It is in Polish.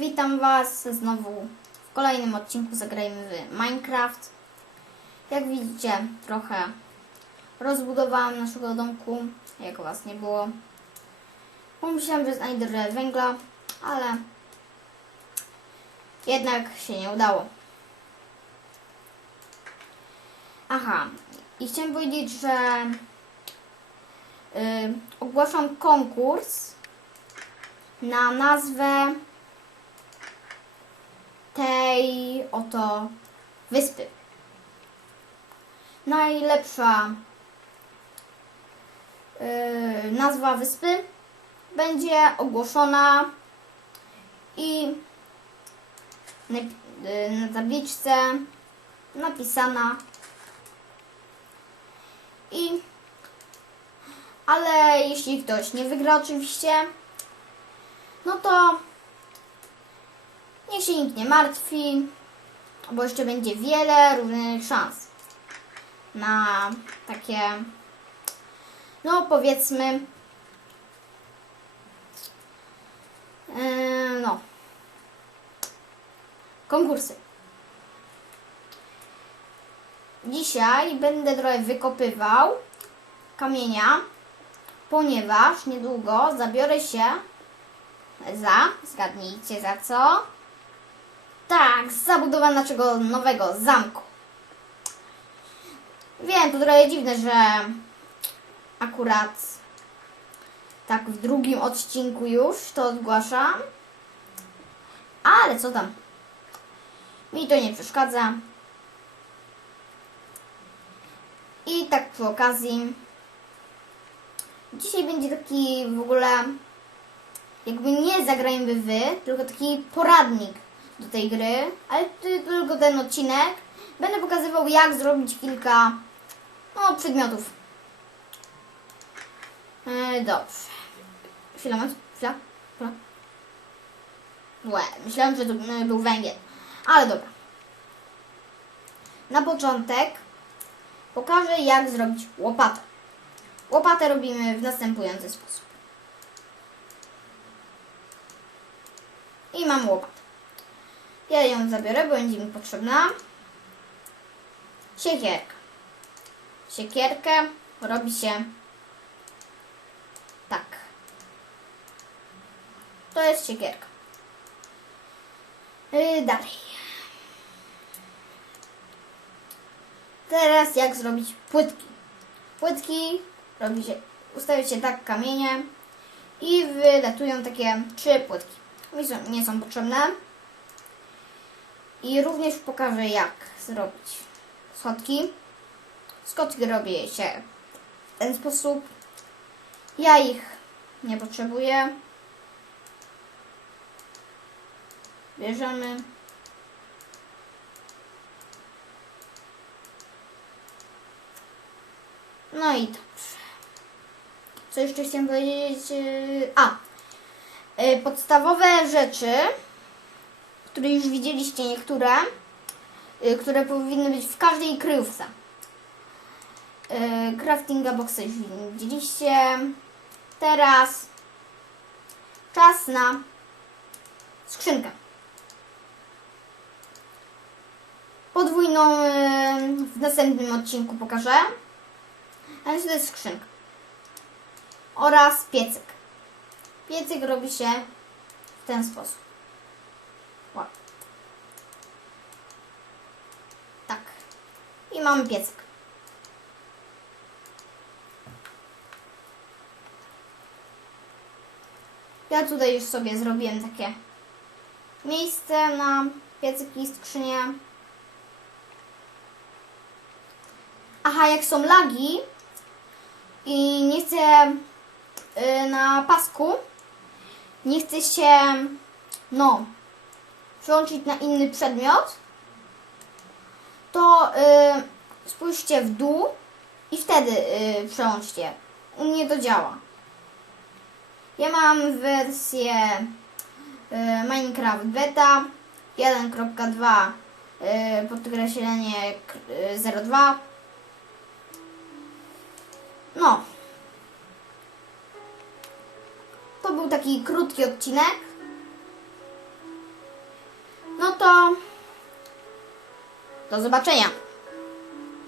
Witam Was znowu w kolejnym odcinku Zagrajmy w Minecraft. Jak widzicie, trochę rozbudowałam naszego domku, jak Was nie było. Pomyślałam, że znajdę węgla, ale jednak się nie udało. Aha, i chciałem powiedzieć, że y, ogłaszam konkurs na nazwę tej oto wyspy. Najlepsza yy, nazwa wyspy będzie ogłoszona i na, yy, na tabliczce napisana i ale jeśli ktoś nie wygra oczywiście no to niech się nikt nie martwi, bo jeszcze będzie wiele różnych szans na takie, no powiedzmy, yy, no, konkursy. Dzisiaj będę trochę wykopywał kamienia, ponieważ niedługo zabiorę się za, zgadnijcie za co? Tak, za budowę naszego nowego zamku. Wiem, to trochę dziwne, że akurat tak w drugim odcinku już to ogłaszam. Ale co tam? Mi to nie przeszkadza. I tak przy okazji. Dzisiaj będzie taki w ogóle jakby nie zagrajmy wy, tylko taki poradnik do tej gry, ale ty- tylko ten odcinek. Będę pokazywał jak zrobić kilka no, przedmiotów. E, dobrze. Chwila, chwila, chwila. Łe, myślałem, że to e, był węgiel. Ale dobra. Na początek pokażę jak zrobić łopatę. Łopatę robimy w następujący sposób. I mam łopatę. Ja ją zabiorę, bo będzie mi potrzebna. Siekierka. Siekierkę robi się tak. To jest siekierka. Yy, dalej. Teraz jak zrobić płytki. Płytki robi się, ustawia się tak kamienie i wylatują takie trzy płytki. Nie są potrzebne. I również pokażę jak zrobić schodki. Schodki robię się w ten sposób. Ja ich nie potrzebuję. Bierzemy. No i dobrze. Co jeszcze chciałem powiedzieć? Yy, A, Y, podstawowe rzeczy, które już widzieliście niektóre, y, które powinny być w każdej kryjówce. Y, Craftinga boxa już widzieliście. Teraz czas na skrzynkę. Podwójną y, w następnym odcinku pokażę. Ale to jest skrzynka. Oraz piecyk. Piecyk robi się w ten sposób. O. Tak. I mamy piecyk. Ja tutaj już sobie zrobiłem takie miejsce na piecyki i skrzynię. Aha, jak są lagi i nie chcę y, na pasku, nie chce się, no, przełączyć na inny przedmiot, to y, spójrzcie w dół i wtedy y, przełączcie. U mnie to działa. Ja mam wersję y, Minecraft Beta 1.2 y, podkreślenie k- y, 02 No. To był taki krótki odcinek. Do zobaczenia.